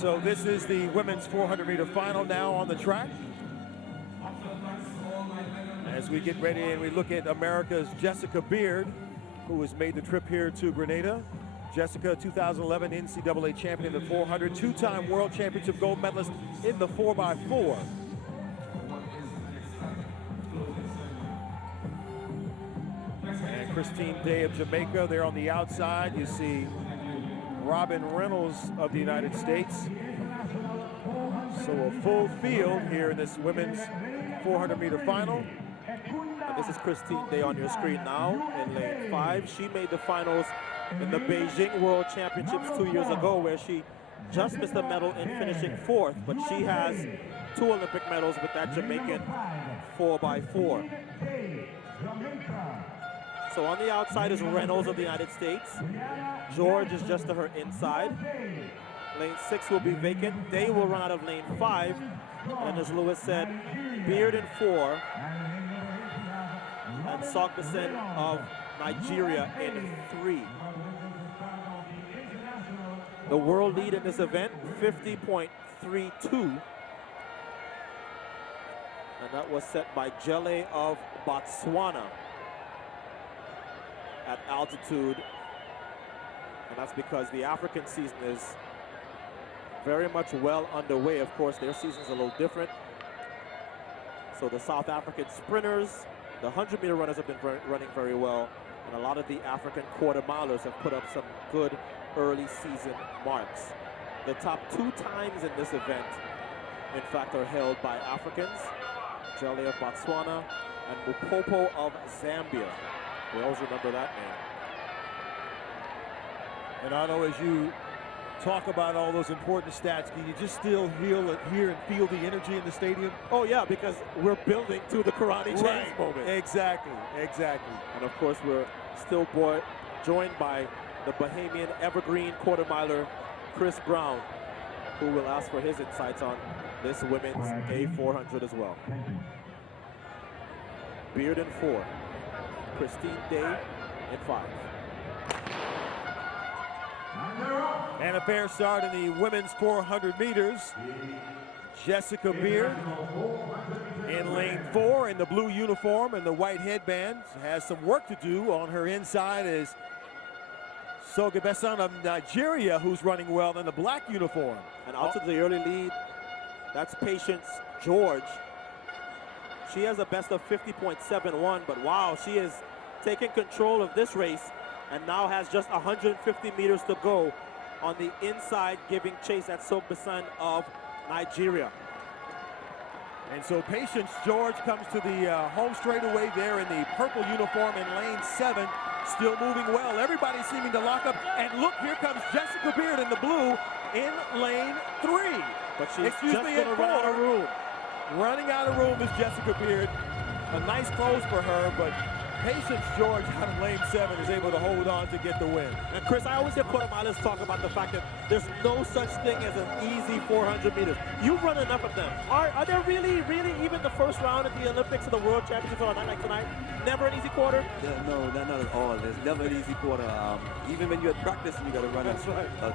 So this is the women's 400-meter final now on the track. As we get ready and we look at America's Jessica Beard, who has made the trip here to Grenada. Jessica, 2011 NCAA champion in the 400, two-time world championship gold medalist in the 4x4. And Christine Day of Jamaica there on the outside. You see Robin Reynolds of the United States. So a full field here in this women's 400-meter final. And this is Christine Day on your screen now in lane 5. She made the finals in the Beijing World Championships 2 years ago, where she just missed a medal in finishing 4th, but she has 2 Olympic medals with that Jamaican 4x4. So on the outside is Reynolds of the United States. George is just to her inside. Lane 6 will be vacant. Day will run out of lane 5. And as Lewis said, Beard in 4. And SOGBESAN of Nigeria in 3. The world lead in this event, 50.32. And that was set by Jelle of Botswana at altitude. And that's because the African season is very much well underway. Of course, their season's a little different. So the South African sprinters, the 100-meter runners have been running very well. And a lot of the African quarter milers have put up some good early season marks. The top 2 times in this event, in fact, are held by Africans. Jelle of Botswana and Mupopo of Zambia. We always remember that name. And I know as you talk about all those important stats, can you just still hear and feel the energy in the stadium? Oh yeah, because we're building to the Karate Chains moment. Exactly, exactly. And of course, we're still joined by the Bahamian evergreen quarter miler, Chris Brown, who will ask for his insights on this women's A400 as well. Beard in 4. Christine Day in 5. And a fair start in the women's 400 meters. Jessica Beard in lane 4 in the blue uniform and the white headband. Has some work to do. On her inside is SOGBESAN of Nigeria, who's running well in the black uniform. And out to the early lead, that's Patience George. She has a best of 50.71, but wow, she is taking control of this race and now has just 150 meters to go on the inside, giving chase at SOGBESAN of Nigeria. And so Patience George comes to the home straightaway there in the purple uniform in lane 7, still moving well. Everybody seeming to lock up. And look, here comes Jessica Beard in the blue in lane 3. But she's just gonna run out of room. Running out of room is Jessica Beard. A nice close for her, but Patience George out of lane 7 is able to hold on to get the win. And Chris, I always hear quarter milers talk about the fact that there's no such thing as an easy 400 meters. You've run enough of them. Are there really even the first round at the Olympics or the World Championships on a night like tonight? Never an easy quarter? Yeah, no, not at all. There's never an easy quarter. Even when you're at practice and you got to run a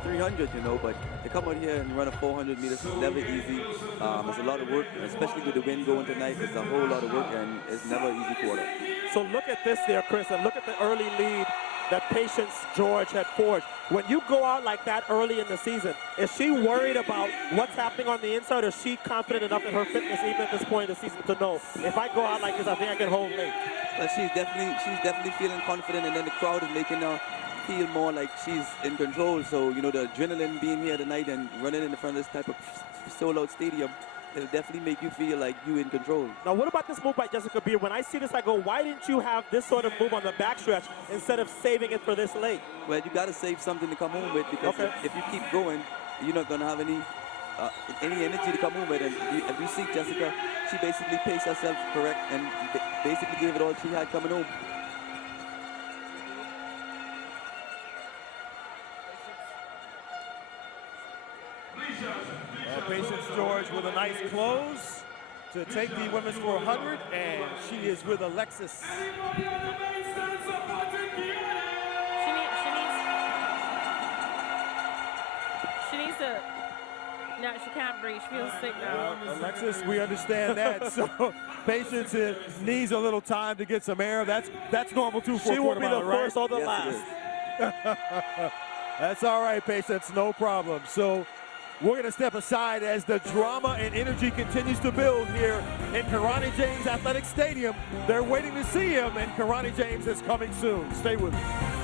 300, you know, but to come out here and run a 400 meters is never easy. It's a lot of work, especially with the wind going tonight. It's a whole lot of work, and it's never an easy quarter. So look at this there, Chris, and look at the early lead that Patience George had forged. When you go out like that early in the season, is she worried about what's happening on the inside, or is she confident enough in her fitness even at this point in the season to know, if I go out like this, I think I can hold late? Well, she's definitely feeling confident, and then the crowd is making her feel more like she's in control. So, you know, the adrenaline being here tonight and running in front of this type of sold-out stadium, it'll definitely make you feel like you're in control. Now, what about this move by Jessica Beard? When I see this, I go, why didn't you have this sort of move on the backstretch instead of saving it for this late? Well, you got to save something to come home with, because if you keep going, you're not going to have any energy to come home with. And if you see Jessica, she basically paced herself correct and basically gave it all she had coming home. Patience George with a nice close to take the women's 400, and she is with Alexis. She needs to can't breathe. She feels sick now. Alexis, we understand that. So Patience needs a little time to get some air. That's normal too for a She won't be the quarter mile, right? first or the Yes, last. That's all right, Patience, no problem. So we're going to step aside as the drama and energy continues to build here in Karani James Athletic Stadium. They're waiting to see him, and Karani James is coming soon. Stay with us.